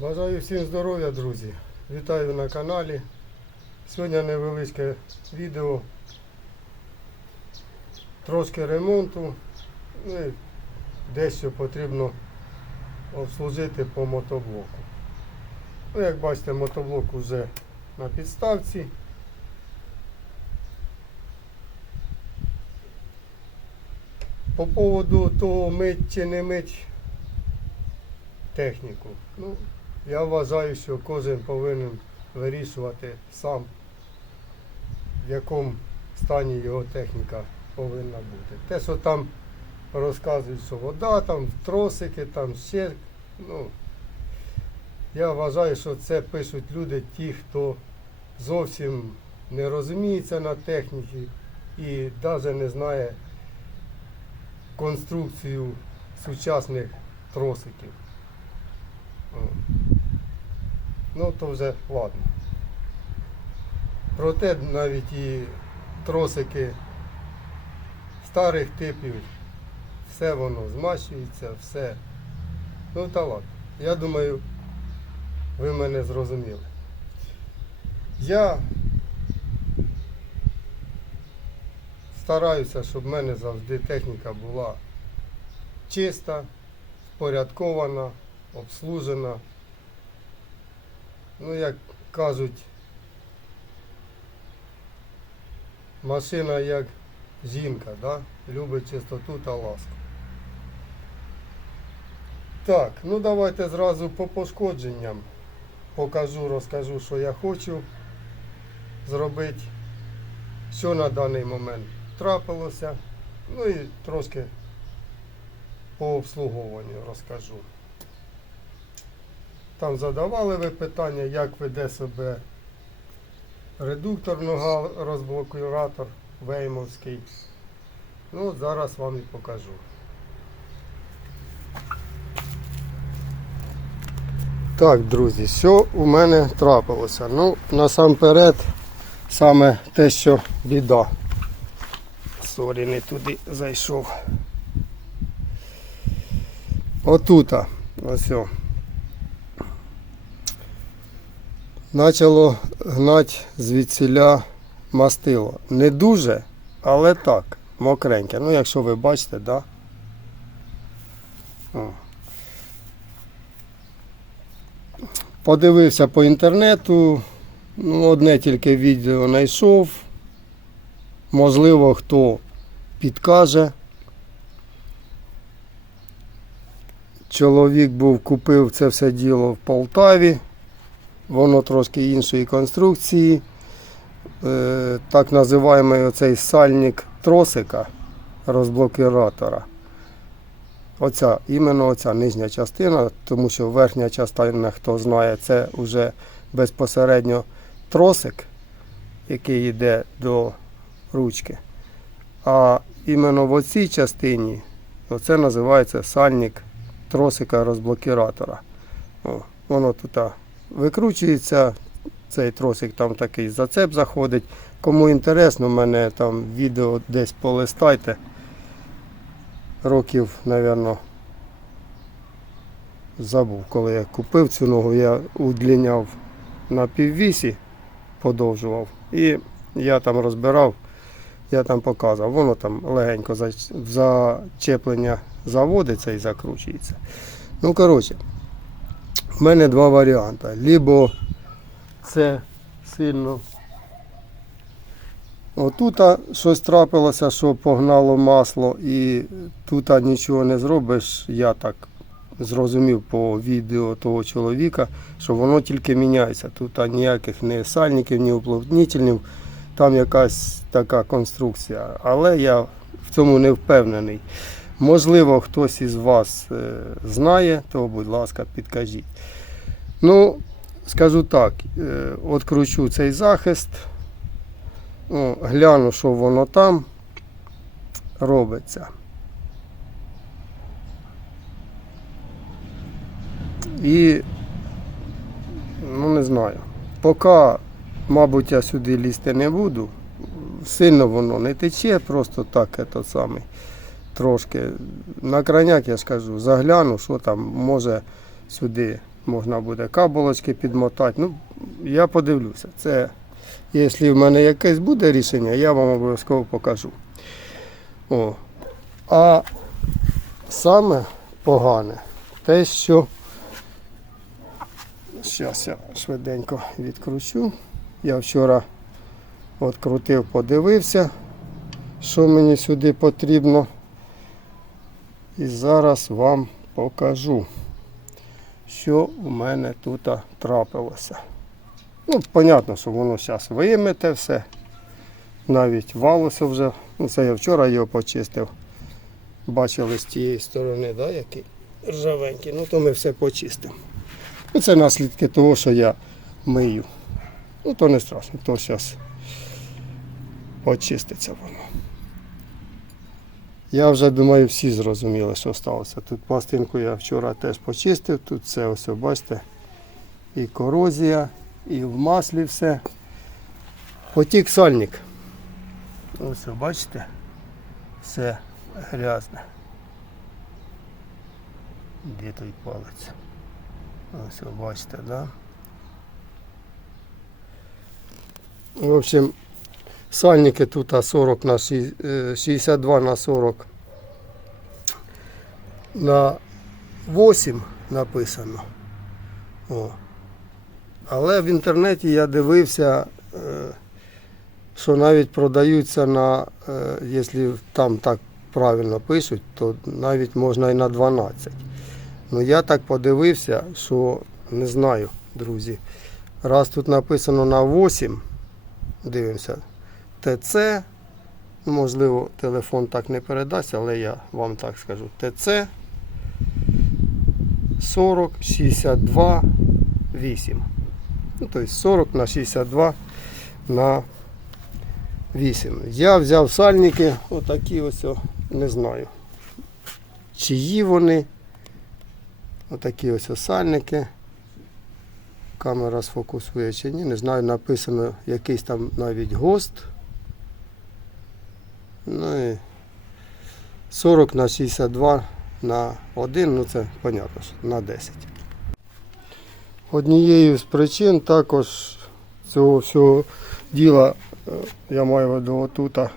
Бажаю всім здоров'я, друзі. Вітаю на каналі. Сьогодні невеличке відео. Трошки ремонту. Ну, і дещо потрібно обслужити по мотоблоку. Ну, як бачите, мотоблок вже на підставці. По поводу того мить чи не мить техніку. Ну, я вважаю, що кожен повинен вирішувати сам, в якому стані його техніка повинна бути. Те, що там розказують, що вода, там тросики, там ще. Ну, я вважаю, що це пишуть люди, ті, хто зовсім не розуміється на техніці і навіть не знає конструкцію сучасних тросиків. Ну, то вже ладно. Проте навіть і тросики старих типів, все воно змащується, все. Ну та ладно. Я думаю, ви мене зрозуміли. Я стараюся, щоб в мене завжди техніка була чиста, впорядкована, обслужена. Ну, як кажуть, машина як жінка, да? любить чистоту та ласку. Так, ну давайте зразу по пошкодженням покажу, розкажу, що я хочу зробити, що на даний момент трапилося. Ну і трошки по обслуговуванню розкажу. Там задавали ви питання, як веде себе редуктор нога розблокуратор веймовський. Ну, зараз вам і покажу. Так, друзі, що у мене трапилося? Ну, насамперед, саме те, що біда. Сорі, не туди зайшов. Отута. Ось. О. Начало гнати звідсіля мастило. Не дуже, але так, мокреньке. Ну, якщо ви бачите, да? О. Подивився по інтернету, ну, одне тільки відео знайшов. Можливо, хто підкаже. Чоловік був, купив це все діло в Полтаві. Воно трошки іншої конструкції. Е, так називаємо оцей сальник тросика розблокіратора. Оця, іменно оця нижня частина, тому що верхня частина, хто знає, це вже безпосередньо тросик, який йде до ручки. А іменно в оцій частині оце називається сальник тросика розблокіратора. О, воно тут викручується, цей тросик там такий зацеп заходить. Кому інтересно, мене там відео десь полистайте. Років, мабуть, забув, коли я купив цю ногу, я удліняв на піввісі, подовжував. І я там розбирав, я там показував. Воно там легенько зачеплення заводиться і закручується. Ну, коротше, в мене два варіанти. Либо це сильно. Отут щось трапилося, що погнало масло, і тут нічого не зробиш. Я так зрозумів по відео того чоловіка, що воно тільки міняється. Тут ніяких ні сальників, ні уплотнителів, там якась така конструкція. Але я в цьому не впевнений. Можливо, хтось із вас е, знає, то, будь ласка, підкажіть. Ну, скажу так, е, откручу цей захист, ну, гляну, що воно там робиться. І, ну не знаю, поки, мабуть, я сюди лізти не буду. Сильно воно не тече, просто так, самий, трошки. На крайняк я скажу, загляну, що там може сюди можна буде кабелочки підмотати. Ну, я подивлюся. Це, якщо в мене якесь буде рішення, я вам обов'язково покажу. О. А саме погане те, що зараз я швиденько відкручу. Я вчора відкрутив, подивився, що мені сюди потрібно. І зараз вам покажу, що у мене тут трапилося. Ну, понятно, що воно зараз вимете все. Навіть валося вже. Ну, це я вчора його почистив. Бачили з тієї сторони, да, який ржавенький. Ну то ми все почистимо. Ну, це наслідки того, що я мию. Ну то не страшно, то зараз почиститься воно. Я вже думаю, всі зрозуміли, що сталося. Тут пластинку я вчора теж почистив, тут все ось, бачите, і корозія, і в маслі все. Потік сальник. Ось, бачите, все грязне. Де той палець? Ось, бачите, да? В общем, сальники тут а 40 на ші- е, 62 на 40 на 8 написано. О. Але в інтернеті я дивився, е, що навіть продаються на, е, якщо там так правильно пишуть, то навіть можна і на 12. Ну я так подивився, що не знаю, друзі. Раз тут написано на 8, дивимося, ТЦ, можливо, телефон так не передасть, але я вам так скажу. ТЦ 40 62 8. Ну, тобто 40 на 62 на 8. Я взяв сальники, отакі ось, не знаю. Чиї вони. Отакі ось сальники. Камера сфокусує чи ні. Не знаю, написано якийсь там навіть ГОСТ. Ну і 40 на 62 на 1, ну це понятно, на 10. Однією з причин також цього всього діла, е, я маю в виду отута,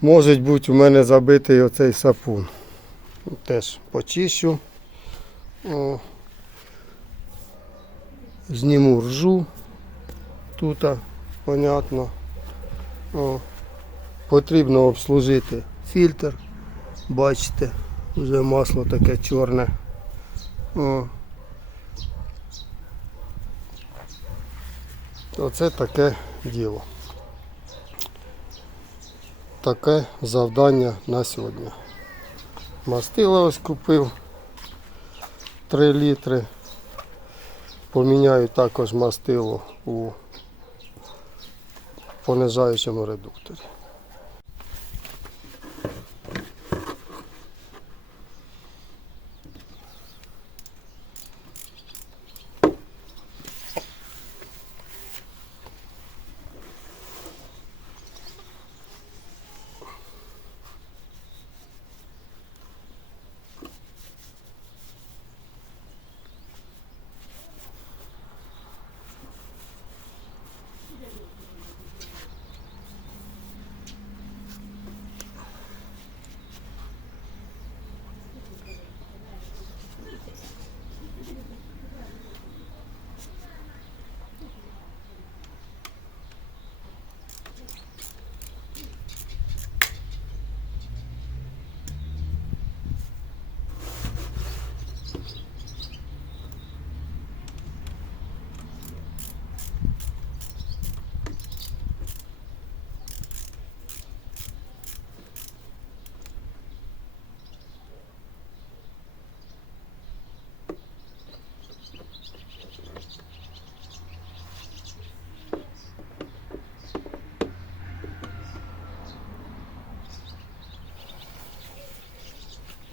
може бути у мене забитий оцей сапун. Теж почищу. Зніму ржу тут, понятно. О, потрібно обслужити фільтр. Бачите, вже масло таке чорне. О. Оце таке діло. Таке завдання на сьогодні. Мастила ось купив 3 літри. Поміняю також мастило у понижаючому редукторі.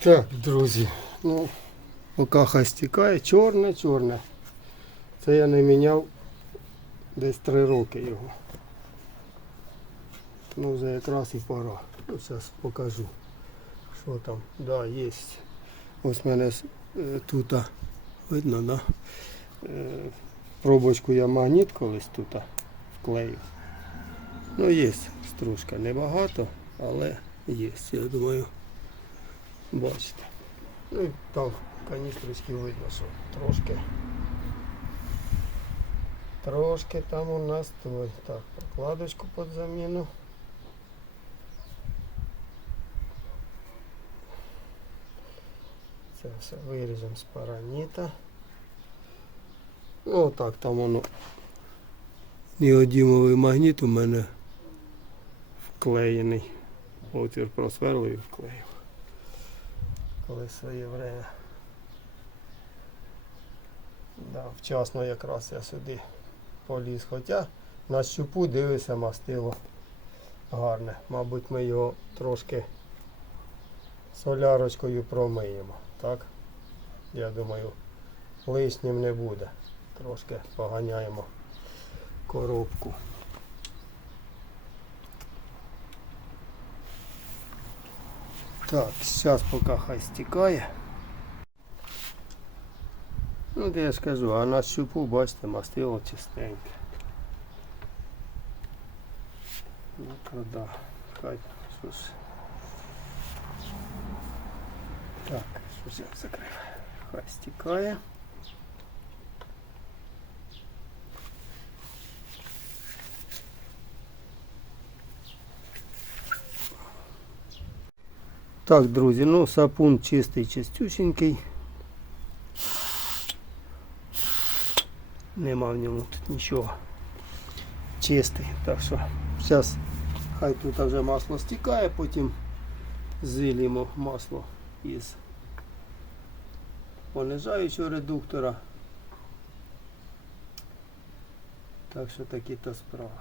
Так, друзі, ну, поки хай стікає, чорне, чорне. Це я не міняв десь три роки його. Ну вже якраз і пора. Ну, зараз покажу, що там. Да, є. Ось мене е, тут Видно, да? Е, Пробочку я магніт колись тут вклеїв. Ну, є стружка небагато, але є, я думаю, бачите. Ну і там в каністрочці видно, що трошки. Трошки там у нас той. Так, прокладочку під заміну. Це все виріжемо з параніта. Ну так, там воно. Неодімовий магніт у мене вклеєний. Отвір просверлив і вклеїв. Коли своє время. Да, вчасно якраз я сюди поліз. Хоча на щупу дивися мастило гарне. Мабуть, ми його трошки солярочкою промиємо. Так? Я думаю, лишнім не буде. Трошки поганяємо коробку. Так, зараз поки хай стікає. Ну, де я скажу, кажу, а на щупу, бачите, мастило чистеньке. Ну, то да. Хай, що. Так, що ж я закрив. Хай стікає. Так, друзі, ну сапун чистий, чистюченький. Нема в ньому тут нічого. Чистий. Так що зараз хай тут вже масло стікає, потім зилімо масло із понижаючого редуктора. Так що такі то справи.